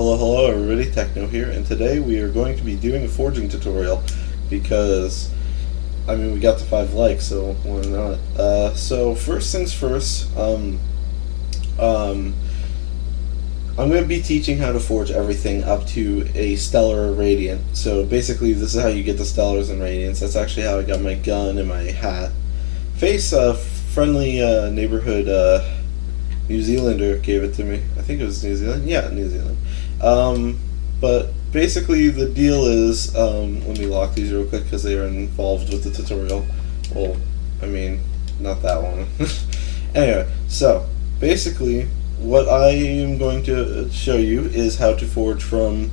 Hello, hello everybody, Techno here, and today we are going to be doing a forging tutorial because, we got the 5 likes, so why not? So first things first, um, I'm going to be teaching how to forge everything up to a stellar or radiant. So basically this is how you get the stellars and radiants. That's actually how I got my gun and my hat. Face, friendly neighborhood New Zealander gave it to me. I think it was New Zealand. Yeah, New Zealand. But basically, the deal is, let me lock these real quick because they are involved with the tutorial. Well, not that one. Anyway, so basically, what I am going to show you is how to forge from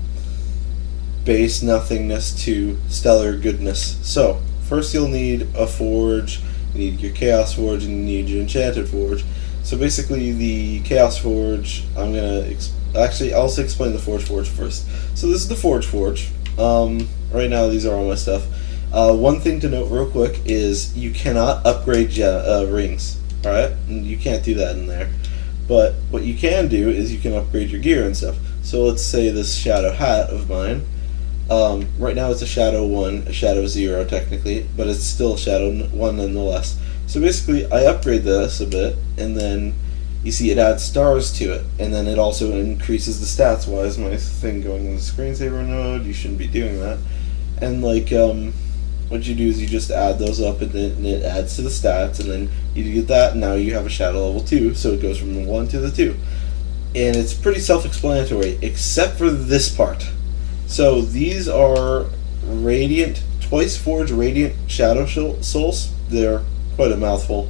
base nothingness to stellar goodness. So first, you'll need a forge. You need your chaos forge, and you need your enchanted forge. So basically, the Chaos Forge, I'll explain the Forge first. So this is the Forge. Right now, these are all my stuff. One thing to note real quick is you cannot upgrade rings, alright? You can't do that in there. But what you can do is you can upgrade your gear and stuff. So let's say this Shadow Hat of mine. Right now it's a Shadow 1, a Shadow 0 technically, but it's still a Shadow 1 nonetheless. So basically, I upgrade this a bit, and then you see it adds stars to it, and then it also increases the stats. Why is my thing going in the screensaver mode? You shouldn't be doing that. And what you do is you just add those up, and then it adds to the stats, and then you get that, and now you have a Shadow level 2, so it goes from the 1 to the 2. And it's pretty self-explanatory, except for this part. So these are Radiant, twice forged Radiant Shadow Souls. They're quite a mouthful.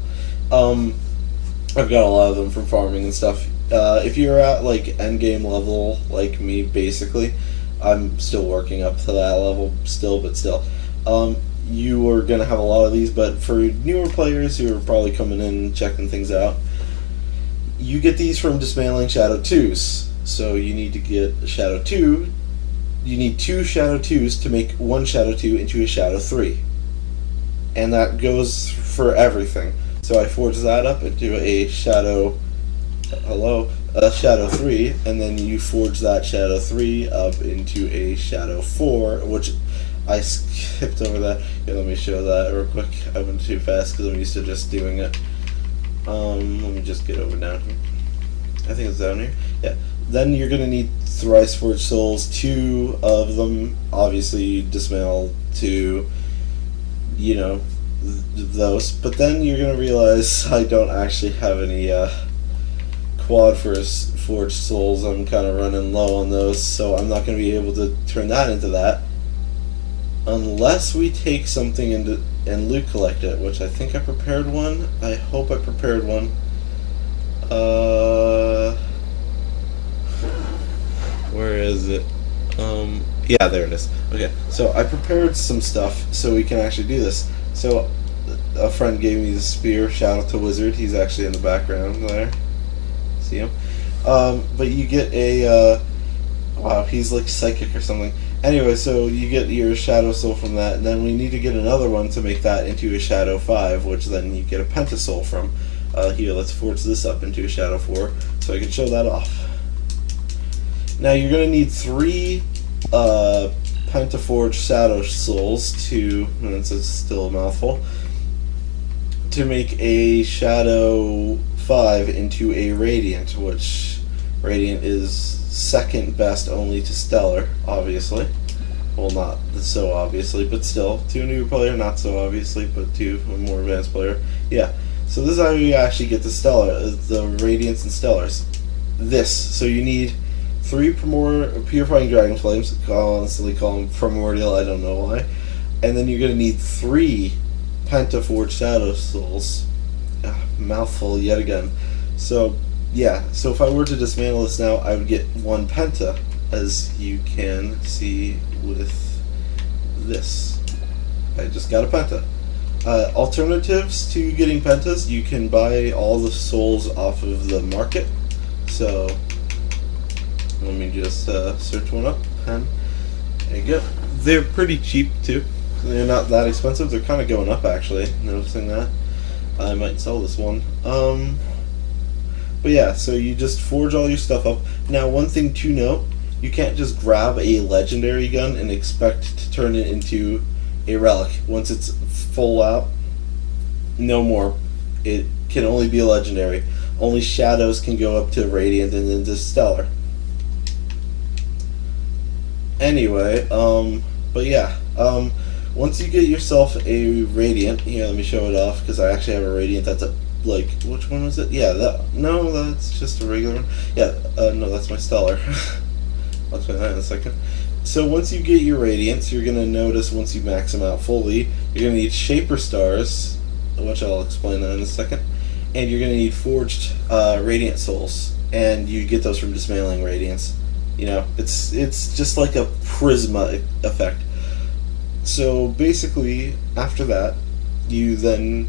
I've got a lot of them from farming and stuff. If you're at endgame level like me, basically, I'm still working up to that level still, but still, you are gonna have a lot of these. But for newer players who are probably coming in and checking things out, you get these from dismantling Shadow 2s. So you need to get a Shadow 2. You need 2 Shadow 2s to make one Shadow 2 into a Shadow 3. And that goes for everything. So I forge that up into a Shadow 3, and then you forge that Shadow 3 up into a Shadow 4, which I skipped over that. Here, let me show that real quick. I went too fast because I'm used to just doing it. Let me just get over down here. I think it's down here. Yeah. Then you're going to need thrice forged souls, 2 of them. Obviously, you dismantle to, those. But then you're going to realize I don't actually have any quad forged souls. I'm kind of running low on those, so I'm not going to be able to turn that into that unless we take something and loot collect it, which I think I prepared one. I hope I prepared one. Where is it? Yeah, there it is. Okay, so I prepared some stuff so we can actually do this. So a friend gave me the spear. Shout out to Wizard. He's actually in the background there. See him? But you get a wow, he's like psychic or something. Anyway, so you get your Shadow Soul from that, and then we need to get another one to make that into a Shadow 5, which then you get a Pentasoul from. Here, let's forge this up into a Shadow 4 so I can show that off. Now you're going to need 3 Pentaforged Shadow Souls to, and it's still a mouthful, to make a Shadow 5 into a Radiant, which Radiant is second best only to Stellar, obviously. Well, not so obviously, but still. To a new player, not so obviously, but to a more advanced player, yeah. So this is how you actually get the Radiants and Stellars. So you need 3 Purifying Dragon Flames, constantly call them Primordial, I don't know why. And then you're going to need 3 Pentaforged Shadow Souls. Mouthful yet again. So, yeah, so if I were to dismantle this now, I would get 1 Penta, as you can see with this. I just got a Penta. Alternatives to getting Pentas, you can buy all the souls off of the market. So let me just search one up, and there you go. They're pretty cheap too. They're not that expensive. They're kind of going up actually. Noticing that. I might sell this one. But yeah, so you just forge all your stuff up. Now, one thing to note you can't just grab a legendary gun and expect to turn it into a relic. Once it's full out, no more. It can only be a legendary. Only shadows can go up to radiant and then to stellar. Anyway, but yeah, once you get yourself a radiant, here, let me show it off because I actually have a radiant that's a, like, which one was it? Yeah, no, that's just a regular one. Yeah, no, that's my stellar. I'll explain that in a second. So once you get your radiants, you're going to notice once you max them out fully, you're going to need shaper stars, which I'll explain that in a second, and you're going to need forged radiant souls, and you get those from dismantling radiants. You know, it's just like a prisma effect. So basically, after that, you then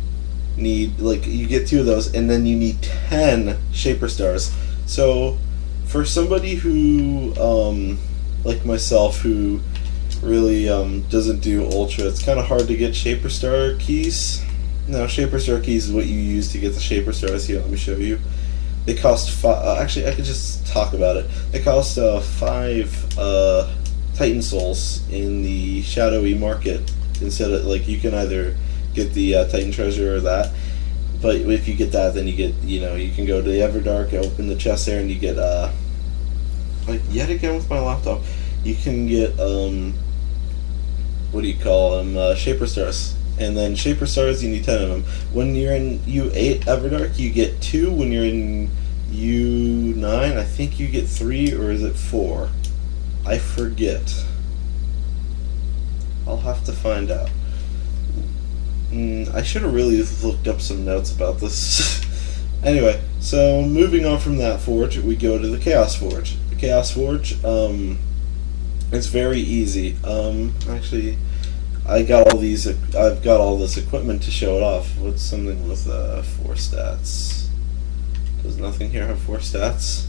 need, like, you get 2 of those, and then you need 10 shaper stars. So for somebody who, like myself, who really doesn't do ultra, it's kind of hard to get shaper star keys. Now, shaper star keys is what you use to get the shaper stars. Here, let me show you. They cost 5. Actually, I could just talk about it. They cost 5 Titan souls in the shadowy market. Instead of, like, you can either get the Titan treasure or that. But if you get that, then you get, you know, you can go to the Everdark, open the chest there, and you get like, yet again with my laptop, you can get what do you call them? Shaper stars. And then shaper stars, you need 10 of them. When you're in U8 Everdark, you get 2. When you're in U9, I think you get 3, or is it 4? I forget. I'll have to find out. I should have really looked up some notes about this. Anyway, so moving on from that forge, we go to the Chaos Forge. The Chaos Forge, it's very easy. Actually, I've got all this equipment to show it off. What's something with 4 stats? Does nothing here have 4 stats?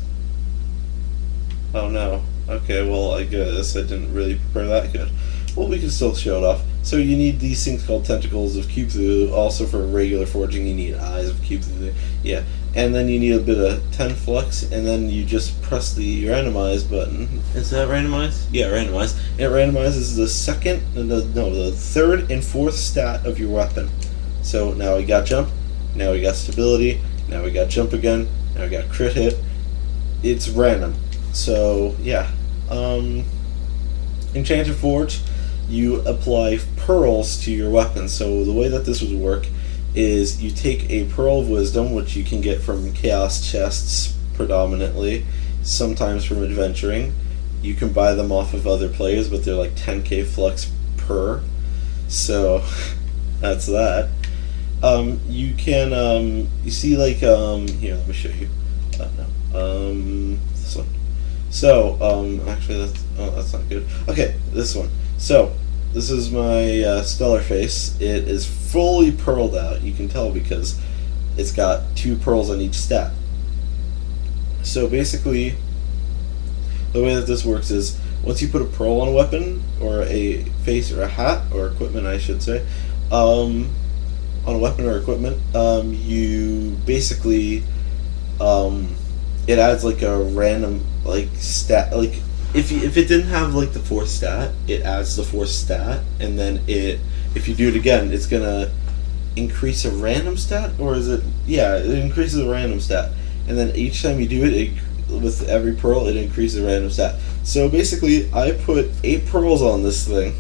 Oh no. Okay, well, I guess I didn't really prepare that good. Well, we can still show it off. So you need these things called Tentacles of Cthulhu. Also for regular forging, you need Eyes of Cthulhu. Yeah. And then you need a bit of 10 flux, and then you just press the randomize button. Is that randomize? Yeah, randomize. And it randomizes the the 3rd and 4th stat of your weapon. So now we got jump, now we got stability, now we got jump again, now we got crit hit. It's random. So yeah. Enchanted Forge, you apply pearls to your weapon. So the way that this would work is you take a Pearl of Wisdom, which you can get from Chaos chests predominantly, sometimes from adventuring. You can buy them off of other players, but they're like 10k flux per. So that's that. You can, you see, like, here, let me show you. This one. So, actually, that's not good. Okay, this one. So, this is my stellar face. It is fully pearled out. You can tell because it's got 2 pearls on each stat. So basically, the way that this works is once you put a pearl on a weapon, or a face, or a hat, or equipment, I should say, on a weapon or equipment, you basically, it adds like a random, like, stat, like, if it didn't have, like, the 4th stat, it adds the 4th stat, and then if you do it again, it's gonna increase a random stat, or is it, yeah, it increases a random stat, and then each time you do it, with every pearl, it increases a random stat. So basically, I put 8 pearls on this thing.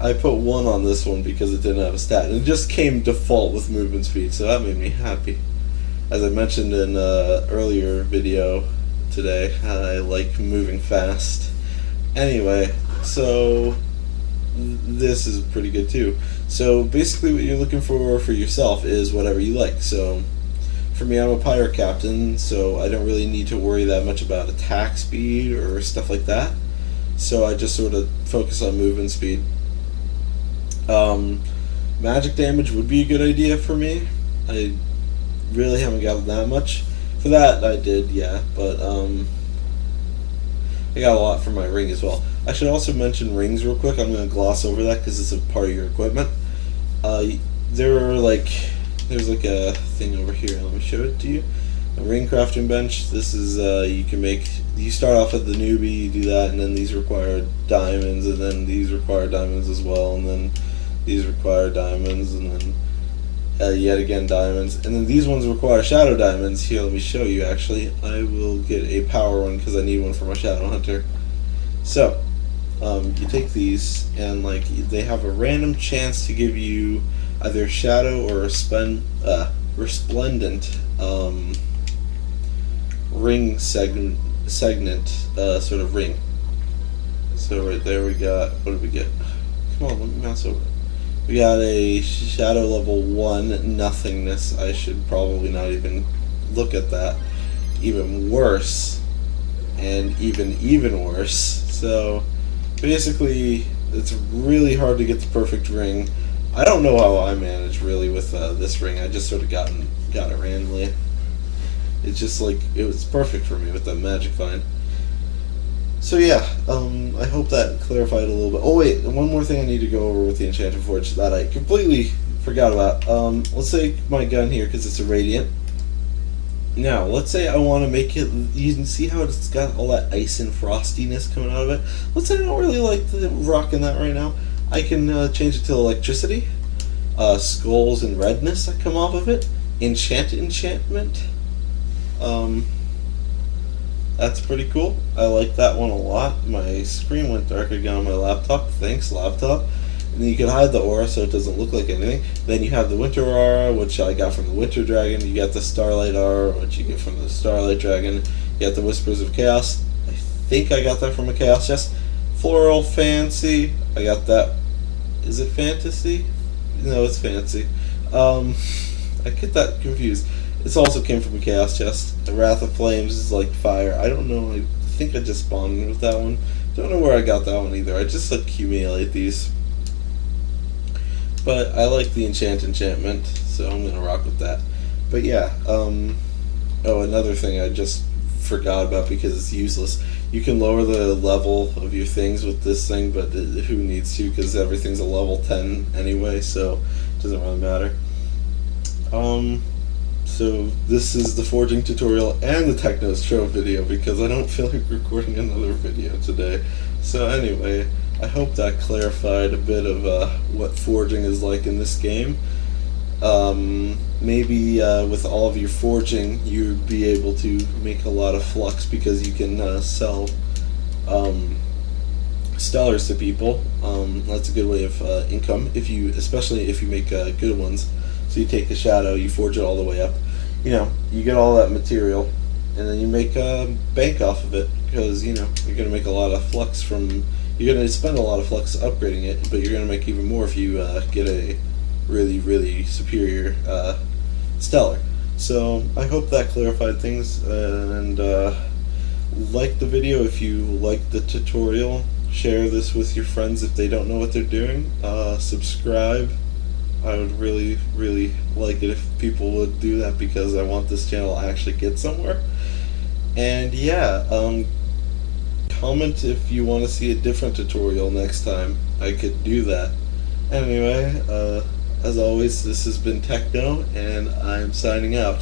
I put 1 on this one because it didn't have a stat, and it just came default with movement speed, so that made me happy. As I mentioned in an earlier video today, I like moving fast. Anyway, so this is pretty good too. So basically what you're looking for yourself is whatever you like. So for me, I'm a pirate captain, so I don't really need to worry that much about attack speed or stuff like that. So I just sort of focus on movement speed. Magic damage would be a good idea for me. I really haven't gotten that much. For that, I did, yeah, but I got a lot from my ring as well. I should also mention rings real quick. I'm going to gloss over that because it's a part of your equipment. There's like a thing over here. Let me show it to you. A ring crafting bench. This is you can make. You start off at the newbie, you do that, and then these require diamonds, and then these require diamonds as well, and then these require diamonds, and then yet again diamonds, and then these ones require shadow diamonds. Here, let me show you. Actually, I will get a power one because I need one for my shadow hunter. So, you take these, and like they have a random chance to give you either shadow or resplendent ring segment sort of ring. So right there we got, what did we get? Come on, let me mouse over. We got a shadow level 1 nothingness. I should probably not even look at that. Even worse, and even worse. So basically, it's really hard to get the perfect ring. I don't know how I managed really with this ring. I just sort of got it randomly. It's just like, it was perfect for me with the magic vine. So yeah, I hope that clarified a little bit. Oh wait, one more thing I need to go over with the Enchanted Forge that I completely forgot about. Let's say my gun here, because it's a radiant. Now, let's say I want to make it, you can see how it's got all that ice and frostiness coming out of it. Let's say I don't really like rocking that right now. I can change it to electricity, skulls and redness that come off of it, enchantment. That's pretty cool. I like that one a lot. My screen went dark again on my laptop. Thanks, laptop. And then you can hide the aura so it doesn't look like anything. Then you have the winter aura, which I got from the winter dragon. You got the starlight aura, which you get from the starlight dragon. You got the whispers of chaos. I think I got that from a chaos chest. Floral fancy. I got that. Is it fantasy? No, it's fancy. I get that confused. This also came from a chaos chest. The Wrath of Flames is like fire. I don't know. I think I just spawned with that one. Don't know where I got that one either. I just accumulate these. But I like the enchantment, so I'm gonna rock with that. But yeah. Oh, another thing I just forgot about because it's useless. You can lower the level of your things with this thing, but who needs to? Because everything's a level 10 anyway, so it doesn't really matter. So this is the forging tutorial and the Techno's Trove video because I don't feel like recording another video today. So anyway, I hope that clarified a bit of what forging is like in this game. Maybe with all of your forging, you'd be able to make a lot of flux because you can sell stellars to people. That's a good way of income, especially if you make good ones. So you take the shadow, you forge it all the way up. You know, you get all that material, and then you make a bank off of it because you know you're going to make a lot of flux from. You're going to spend a lot of flux upgrading it, but you're going to make even more if you get a really superior stellar. So I hope that clarified things, and like the video if you like the tutorial. Share this with your friends if they don't know what they're doing. Subscribe. I would really like it if people would do that because I want this channel to actually get somewhere. And yeah, comment if you want to see a different tutorial next time. I could do that. Anyway, as always, this has been Tekno, and I'm signing out.